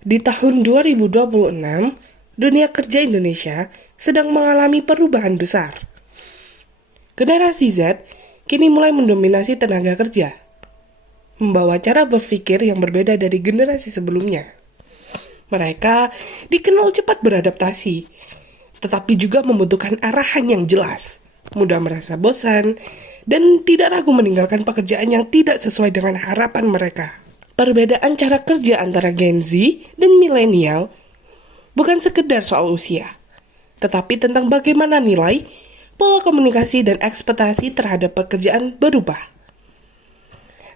Di tahun 2026, dunia kerja Indonesia sedang mengalami perubahan besar. Generasi Z kini mulai mendominasi tenaga kerja, membawa cara berpikir yang berbeda dari generasi sebelumnya. Mereka dikenal cepat beradaptasi, tetapi juga membutuhkan arahan yang jelas, mudah merasa bosan, dan tidak ragu meninggalkan pekerjaan yang tidak sesuai dengan harapan mereka. Perbedaan cara kerja antara Gen Z dan milenial bukan sekedar soal usia, tetapi tentang bagaimana nilai, pola komunikasi, dan ekspektasi terhadap pekerjaan berubah.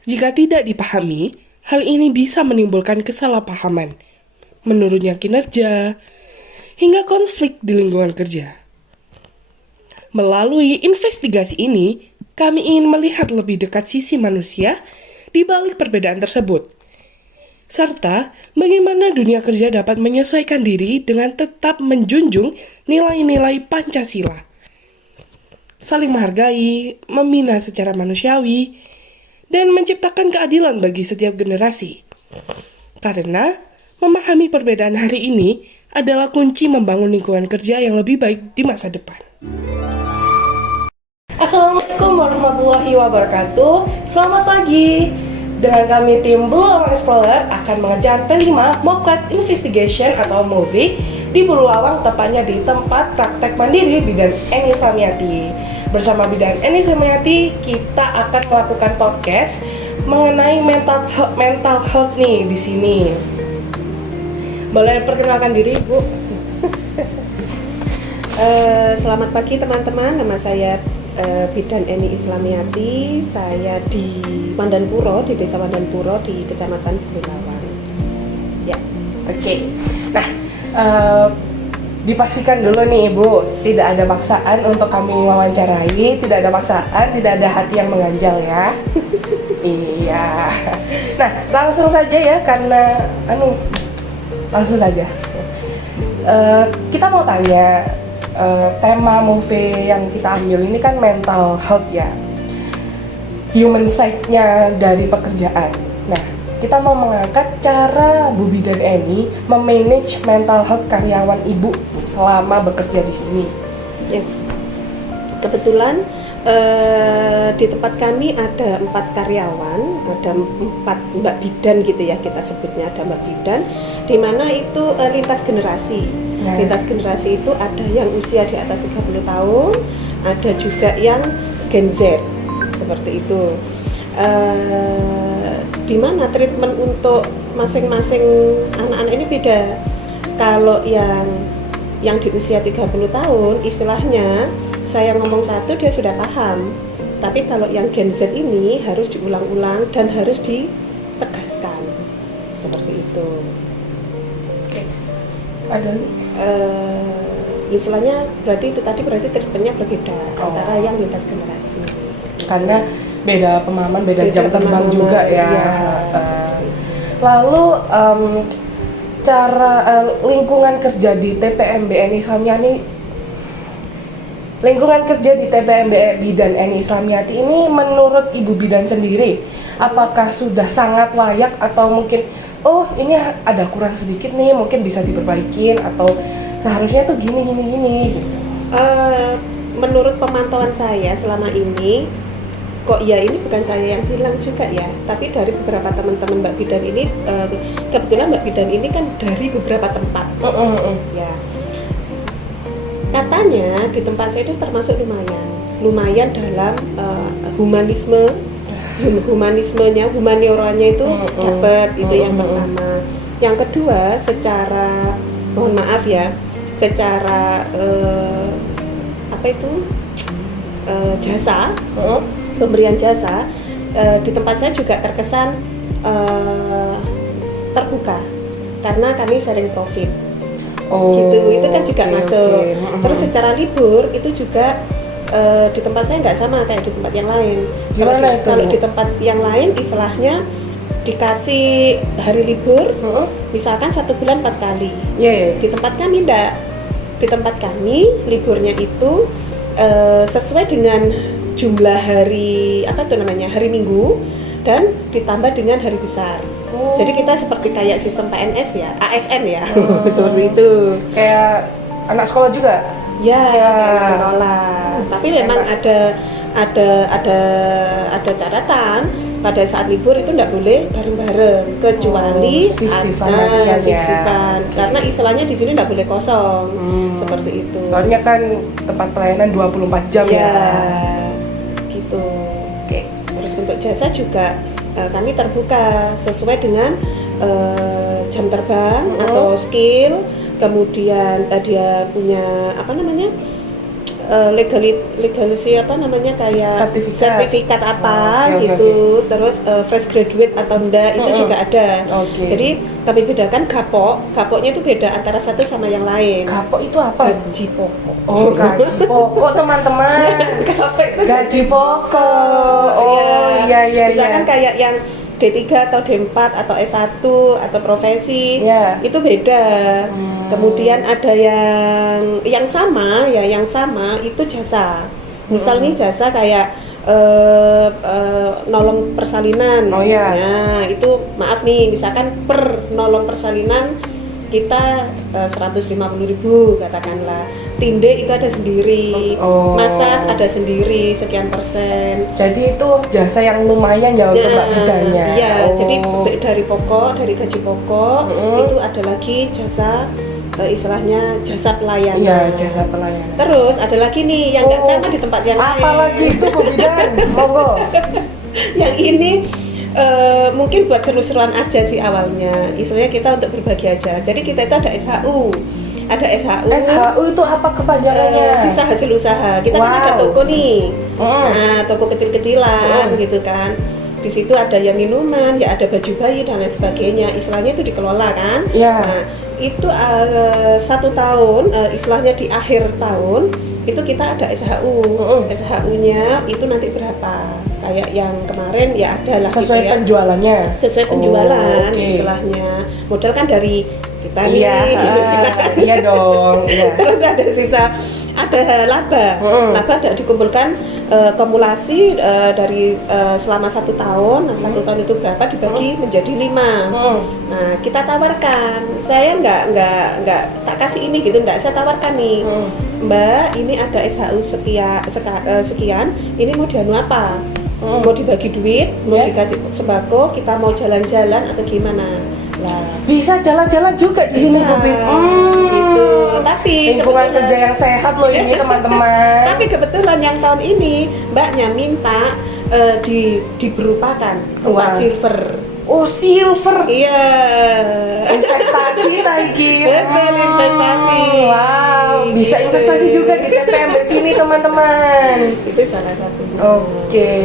Jika tidak dipahami, hal ini bisa menimbulkan kesalahpahaman, menurunnya kinerja, hingga konflik di lingkungan kerja. Melalui investigasi ini, kami ingin melihat lebih dekat sisi manusia di balik perbedaan tersebut, serta bagaimana dunia kerja dapat menyesuaikan diri dengan tetap menjunjung nilai-nilai Pancasila, saling menghargai, membina secara manusiawi, dan menciptakan keadilan bagi setiap generasi. Karena memahami perbedaan hari ini adalah kunci membangun lingkungan kerja yang lebih baik di masa depan. Assalamualaikum warahmatullahi wabarakatuh. Selamat pagi. Dengan kami tim Blue Lawang Explorer akan mengejar penerimaan Moklet Investigation atau movie di Blue Lawang, tepatnya di tempat praktek mandiri Bidan Eni Islamiati. Bersama Bidan Eni Islamiati, kita akan melakukan podcast mengenai mental health nih di sini. Boleh perkenalkan diri, Bu? Selamat pagi teman-teman, nama saya Bidan Eni Islamiati. Saya di Pandanpuro, di Desa Pandanpuro di Kecamatan Bulelawang. Ya, Oke. Nah, dipastikan dulu nih, Bu, tidak ada paksaan untuk kami wawancarai, tidak ada paksaan, tidak ada hati yang mengganjal ya. Iya. Nah, langsung saja ya, karena langsung saja. Kita mau tanya, tema movie yang kita ambil ini kan mental health ya, human side-nya dari pekerjaan. Nah, kita mau mengangkat cara Bu Bidan Eni memanage mental health karyawan Ibu selama bekerja di sini. ya. Kebetulan di tempat kami ada 4 karyawan, ada 4 Mbak Bidan gitu ya, kita sebutnya ada Mbak Bidan, di mana itu lintas generasi. Nah. Lintas generasi itu ada yang usia di atas 30 tahun, ada juga yang Gen Z, seperti itu. Di mana treatment untuk masing-masing anak-anak ini beda. Kalau yang di usia 30 tahun, istilahnya saya ngomong satu dia sudah paham. Tapi kalau yang Gen Z ini harus diulang-ulang dan harus ditegaskan. Seperti itu. Oke. Ada lagi? Istilahnya berarti itu tadi berarti treatmentnya berbeda antara yang lintas generasi. Karena beda pemahaman, beda jam terbang pemahaman, juga ya. Lalu cara lingkungan kerja di TPMB Eni Islamiati, lingkungan kerja di TPMB Bidan Eni Islamiati ini menurut Ibu Bidan sendiri, apakah sudah sangat layak atau mungkin ini ada kurang sedikit nih, mungkin bisa diperbaikin, atau seharusnya tuh gini gitu? Menurut pemantauan saya selama ini, kok ya ini bukan saya yang bilang juga ya, tapi dari beberapa teman-teman Mbak Bidan ini, kebetulan Mbak Bidan ini kan dari beberapa tempat. Ya, katanya di tempat saya itu termasuk lumayan dalam humanismenya, humanioranya itu dapat, itu yang pertama. Yang kedua, secara mohon maaf ya, secara jasa, pemberian jasa di tempat saya juga terkesan terbuka karena kami sharing profit. Gitu, itu kan juga masuk. Terus secara libur itu juga di tempat saya nggak sama kayak di tempat yang lain. Kalau di tempat yang lain istilahnya dikasih hari libur, misalkan 1 bulan 4 kali. Di tempat kami enggak. Di tempat kami liburnya itu sesuai dengan jumlah hari hari Minggu dan ditambah dengan hari besar. Jadi kita seperti kayak sistem PNS ya, ASN ya, seperti itu. Kayak anak sekolah juga? Ya, kayak anak sekolah. Tapi memang ada catatan pada saat libur itu tidak boleh bareng-bareng, kecuali ada shift-shiftan. Karena istilahnya di sini tidak boleh kosong, seperti itu. Soalnya kan tempat pelayanan 24 jam ya. Gitu. Oke. Terus untuk jasa juga kami terbuka sesuai dengan jam terbang atau skill, kemudian dia punya apa namanya legalisi apa namanya kayak sertifikat apa gitu. Terus fresh graduate atau enggak itu juga ada. Jadi kami bedakan gapoknya itu beda antara satu sama yang lain. Gapok itu apa? Gaji pokok. Oh, gaji pokok teman-teman. Gaji pokok. Oh iya. Misalkan kayak yang D3 atau D4 atau S1 atau profesi itu beda. Kemudian ada yang sama itu jasa. Misal nih jasa kayak nolong persalinan. Nah, itu maaf nih, misalkan per nolong persalinan kita 150.000 katakanlah. Tinde itu ada sendiri, masas ada sendiri sekian persen. Jadi itu jasa yang lumayan ya untuk Mbak bidannya. Iya, jadi dari gaji pokok itu ada lagi jasa istilahnya jasa pelayanan. Iya, jasa pelayanan. Terus ada lagi nih yang nggak sama di tempat yang lain. Apalagi itu Bu Bidan? Monggo. Yang ini mungkin buat seru-seruan aja sih awalnya. Istilahnya kita untuk berbagi aja. Jadi kita itu ada SHU. Ada SHU. SHU itu apa kepanjangannya? Sisa hasil usaha. Kita kan ada toko nih. Nah, toko kecil-kecilan gitu kan. Di situ ada yang minuman, ya ada baju bayi dan lain sebagainya. Istilahnya itu dikelola kan. Nah, itu 1 tahun, istilahnya di akhir tahun itu kita ada SHU. SHU-nya itu nanti berapa? Kayak yang kemarin ya ada lah sesuai gitu ya. penjualannya. Sesuai penjualan istilahnya. Modal kan dari kita nih. Iya dong. Iya. Terus ada sisa, ada laba. Laba dikumpulkan kumulasi dari selama 1 tahun. Nah, 1 tahun itu berapa dibagi menjadi 5. Nah, kita tawarkan. Saya nggak tak kasih ini gitu, nggak saya tawarkan nih. Mbak, ini ada SHU sekian, ini mau dianu apa? Mau dibagi duit, mau dikasih sembako, kita mau jalan-jalan atau gimana? Lah, bisa jalan-jalan juga di sini Bu Bin. Gitu. Tapi lingkungan kerja yang sehat loh ini teman-teman. Tapi kebetulan yang tahun ini Mbaknya minta diberupakan berupa silver. Oh, silver. Iya. Investasi lagi. Betul, investasi. Wow, bisa gitu. investasi juga di TPMB sini teman-teman. Itu salah satu. Oke.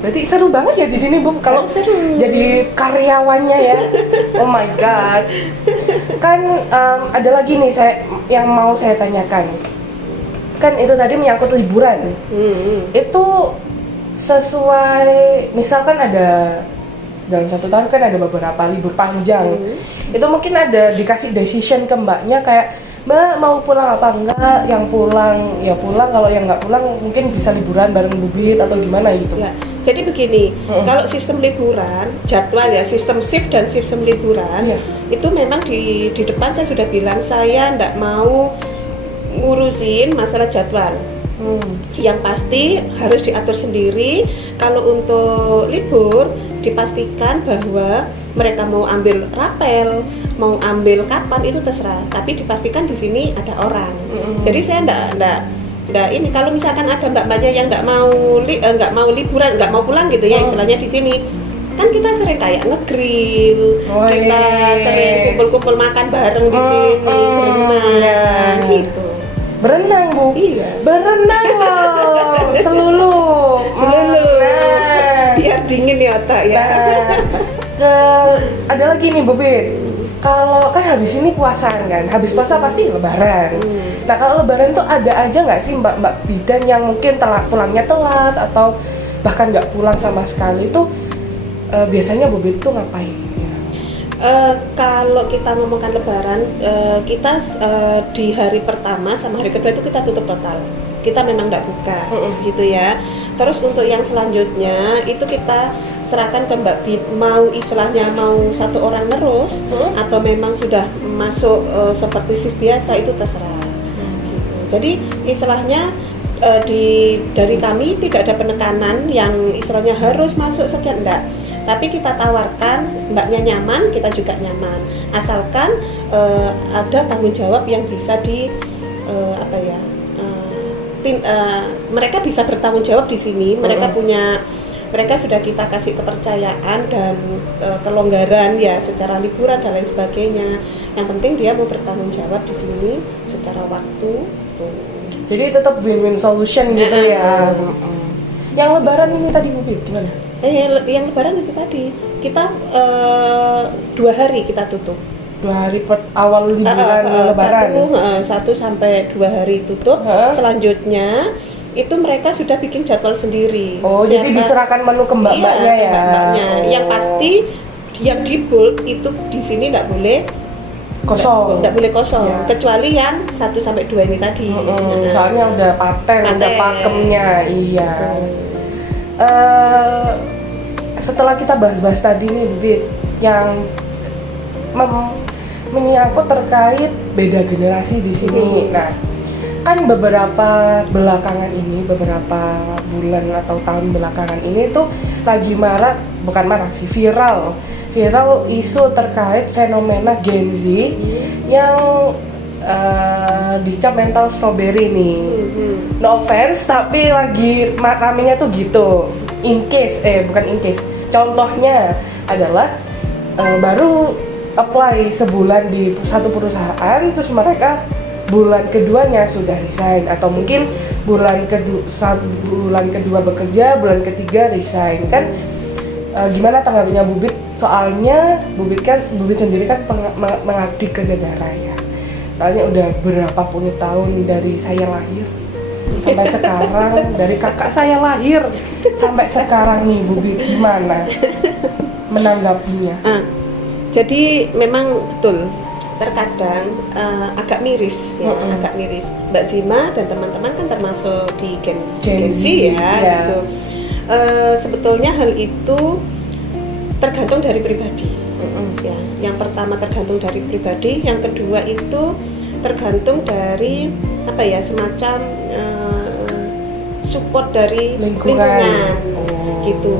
Berarti seru banget ya di sini Bu kalau jadi karyawannya ya. Oh my god. Kan ada lagi nih yang mau saya tanyakan. Kan itu tadi menyangkut liburan. Itu sesuai, misalkan ada dalam 1 tahun kan ada beberapa libur panjang. Itu mungkin ada dikasih decision ke Mbaknya kayak, Mbak mau pulang apa enggak? Yang pulang ya pulang, kalau yang nggak pulang mungkin bisa liburan bareng Bubit atau gimana gitu. Ya, jadi begini, kalau sistem liburan, jadwal ya, sistem shift dan sistem liburan itu memang di depan saya sudah bilang saya nggak mau ngurusin masalah jadwal. Yang pasti harus diatur sendiri. Kalau untuk libur dipastikan bahwa mereka mau ambil rapel, mau ambil kapan itu terserah. Tapi dipastikan di sini ada orang. Jadi saya enggak ini kalau misalkan ada mbak-mbaknya yang nggak mau liburan, nggak mau pulang gitu ya istilahnya di sini. Kan kita sering kayak ngegrill, kita sering kumpul-kumpul makan bareng di sini, berenang gitu. Berenang Bu? Iya. Berenang loh, selulup. Nah, biar dingin ya otak ya. Ada lagi nih Bu Bit. Kalau kan habis ini puasaan kan, habis puasa pasti lebaran. Nah kalau lebaran tuh ada aja nggak sih mbak bidan yang mungkin pulangnya telat atau bahkan nggak pulang sama sekali itu biasanya Bu Bit tuh ngapain? Kalau kita ngomongkan lebaran, kita di hari pertama sama hari kedua itu kita tutup total. Kita memang nggak buka, gitu ya. Terus untuk yang selanjutnya itu kita serahkan ke Mbak Bit, mau istilahnya mau satu orang terus atau memang sudah masuk seperti shift biasa, itu terserah. Gitu. Jadi istilahnya dari kami tidak ada penekanan yang istilahnya harus masuk sekian, enggak. Tapi kita tawarkan, mbaknya nyaman, kita juga nyaman. Asalkan ada tanggung jawab yang bisa mereka bisa bertanggung jawab di sini. Mereka sudah kita kasih kepercayaan dan kelonggaran ya secara liburan dan lain sebagainya. Yang penting dia mau bertanggung jawab di sini secara waktu. Jadi tetap win-win solution gitu ya. Yang lebaran ini tadi Bu Bit gimana? Yang lebaran itu tadi kita 2 hari kita tutup. 2 hari per awal liburan lebaran. 1 sampai 2 hari tutup. Selanjutnya itu mereka sudah bikin jadwal sendiri. Jadi diserahkan menu ke mbak-mbaknya ya. Mbak-mbaknya. Yang pasti yang di bold itu di sini enggak boleh kosong. Enggak boleh kosong, kecuali yang 1 sampai 2 ini tadi. Soalnya udah paten, udah pakemnya. Iya. Setelah kita bahas-bahas tadi nih Bu Bit, yang menyangkut terkait beda generasi di sini. Nah, kan beberapa bulan atau tahun belakangan ini tuh lagi viral isu terkait fenomena Gen Z yang dicap mental strawberry nih. No offense, tapi lagi ramenya tuh gitu. Contohnya adalah baru apply sebulan di satu perusahaan, terus mereka bulan keduanya sudah resign, atau mungkin bulan kedua bekerja, bulan ketiga resign. Kan gimana tanggapannya Bu Bit? Soalnya Bu Bit sendiri kan mengabdi ke negara ya. Soalnya udah berapa puluh tahun dari saya lahir sampai sekarang, dari kakak saya lahir sampai sekarang nih Bu Bit, gimana menanggapinya? Jadi memang betul, terkadang agak miris ya, agak miris. Mbak Zima dan teman-teman kan termasuk di Gen Z ya. Gitu. Sebetulnya hal itu tergantung dari pribadi. Ya, yang pertama tergantung dari pribadi, yang kedua itu tergantung dari semacam support dari lingkungan. Gitu.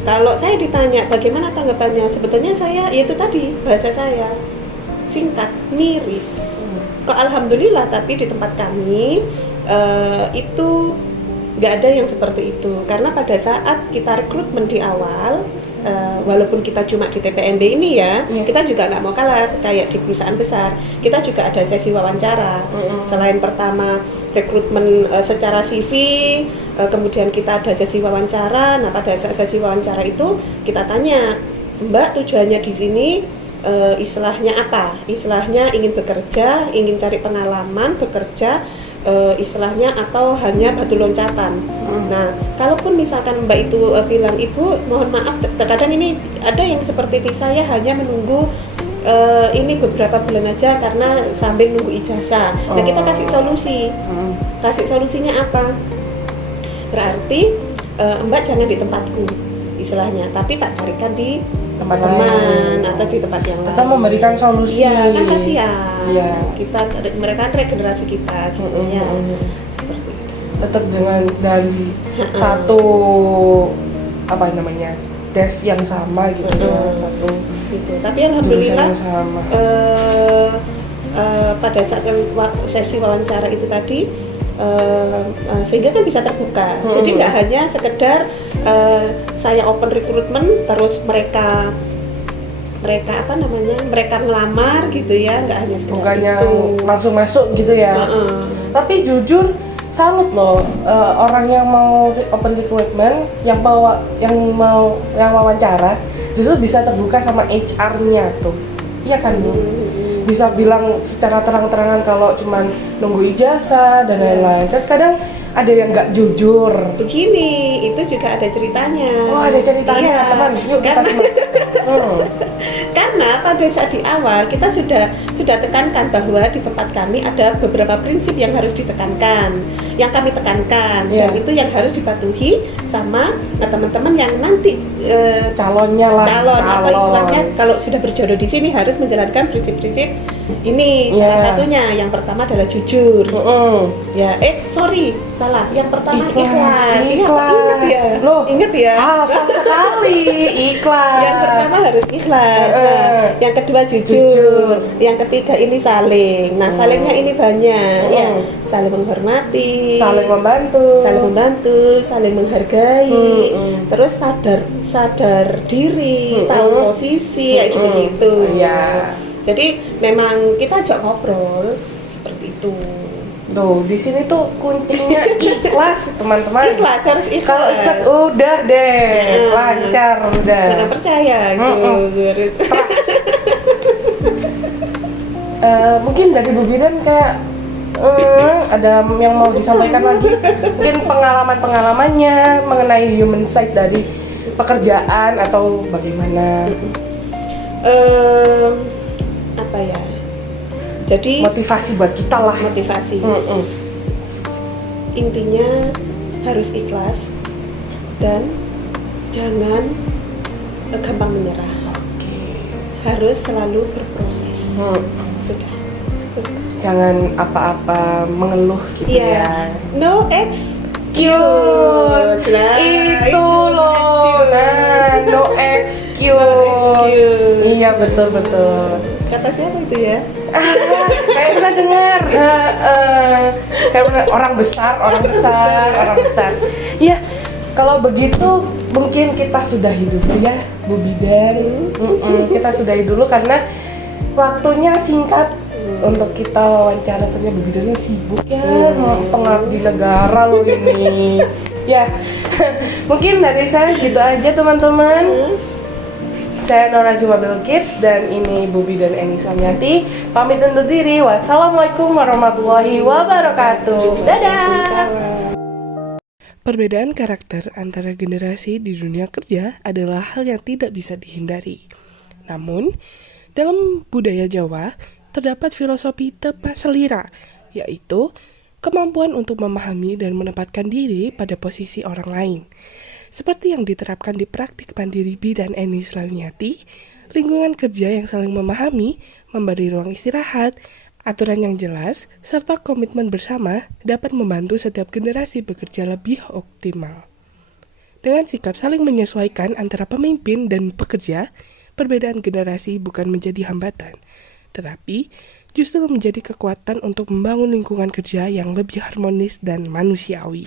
Kalau saya ditanya bagaimana tanggapannya, sebetulnya saya itu tadi bahasa saya singkat, miris. Kok alhamdulillah, tapi di tempat kami itu nggak ada yang seperti itu, karena pada saat kita rekrutmen di awal, walaupun kita cuma di TPNB ini ya, kita juga nggak mau kalah kayak di perusahaan besar. Kita juga ada sesi wawancara. Selain pertama rekrutmen secara CV, kemudian kita ada sesi wawancara. Nah, pada sesi wawancara itu kita tanya, Mbak, tujuannya di sini istilahnya apa? Istilahnya ingin bekerja, ingin cari pengalaman bekerja, istilahnya, atau hanya batu loncatan. Nah, kalaupun misalkan Mbak itu bilang, Ibu mohon maaf, terkadang ini ada yang seperti di saya hanya menunggu ini beberapa bulan aja karena sambil nunggu ijazah. Nah, kita kasih solusi. Kasih solusinya apa? Berarti Mbak jangan di tempatku istilahnya, tapi tak carikan di tempat teman atau di tempat yang lain. Tetap memberikan solusi. Iya, kan kasihan. Mereka kan regenerasi kita gitu ya. Seperti itu. Tetap dari satu tes yang sama gitu ya, satu gitu. Tapi alhamdulillah sama. Pada saat sesi wawancara itu tadi sehingga kan bisa terbuka. Jadi nggak hanya sekedar saya open recruitment terus mereka ngelamar gitu ya, nggak hanya sekedar bukannya itu. langsung masuk gitu ya. Tapi jujur salut loh, orang yang mau open recruitment, yang wawancara justru bisa terbuka sama HR-nya tuh. Iya kan Bu? Bisa bilang secara terang-terangan kalau cuman nunggu ijazah dan lain-lain. Kan kadang ada yang nggak jujur. Begini, itu juga ada ceritanya. Oh, ada ceritanya, teman. Yuk kita Karena pada saat di awal kita sudah tekankan bahwa di tempat kami ada beberapa prinsip yang harus ditekankan. yang kami tekankan dan itu yang harus dipatuhi sama teman-teman yang nanti calonnya lah, calon atau istilahnya kalau sudah berjodoh di sini harus menjalankan prinsip-prinsip ini. Salah satunya yang pertama adalah jujur. Ya, salah. Yang pertama ikhlas. Ingat ya. Loh, ingat ya. Hafal sekali. Ikhlas. Yang pertama harus ikhlas. Nah, yang kedua jujur. Yang ketiga ini saling. Nah, salingnya ini banyak. Ya, saling menghormati, saling membantu, saling menghargai. Terus sadar diri, tahu posisi kayak gitu-gitu. Ya. Jadi memang kita ajak ngobrol seperti itu. Tuh, di sini tuh kuncinya ikhlas, teman-teman. Ikhlas, harus ikhlas. Kalau ikhlas udah deh, lancar udah. Jangan percaya itu harus. Mungkin dari Bu Bidan kayak ada yang mau disampaikan lagi? Mungkin pengalamannya mengenai human side dari pekerjaan atau bagaimana? Apa ya? Jadi motivasi buat kita lah. Motivasi. Intinya harus ikhlas dan jangan gampang menyerah. Harus selalu berproses. Sudah. Jangan apa-apa mengeluh gitu ya. No excuse. Nah, itu loh. Nah, no excuse. Iya, betul. Kata siapa itu ya? Kayak pernah dengar. Kayak pernah orang besar. Iya, kalau begitu mungkin kita sudahi dulu ya, Bu Bidan. Kita sudahi dulu karena waktunya singkat untuk kita wawancara. Sebenarnya Bu Bidannya sibuk ya, pengabdi negara loh ini. Ya, mungkin dari saya gitu aja teman-teman. Saya Nora Zumabil Kids dan ini Bu Bidan Eni Samyati. Pamit undur diri. Wassalamualaikum warahmatullahi wabarakatuh. Dadah. Perbedaan karakter antara generasi di dunia kerja adalah hal yang tidak bisa dihindari. Namun, dalam budaya Jawa terdapat filosofi tepat selira, yaitu kemampuan untuk memahami dan menempatkan diri pada posisi orang lain. Seperti yang diterapkan di praktik Mandiri Bidan Eni Samyati, lingkungan kerja yang saling memahami, memberi ruang istirahat, aturan yang jelas, serta komitmen bersama dapat membantu setiap generasi bekerja lebih optimal. Dengan sikap saling menyesuaikan antara pemimpin dan pekerja, perbedaan generasi bukan menjadi hambatan, tetapi justru menjadi kekuatan untuk membangun lingkungan kerja yang lebih harmonis dan manusiawi.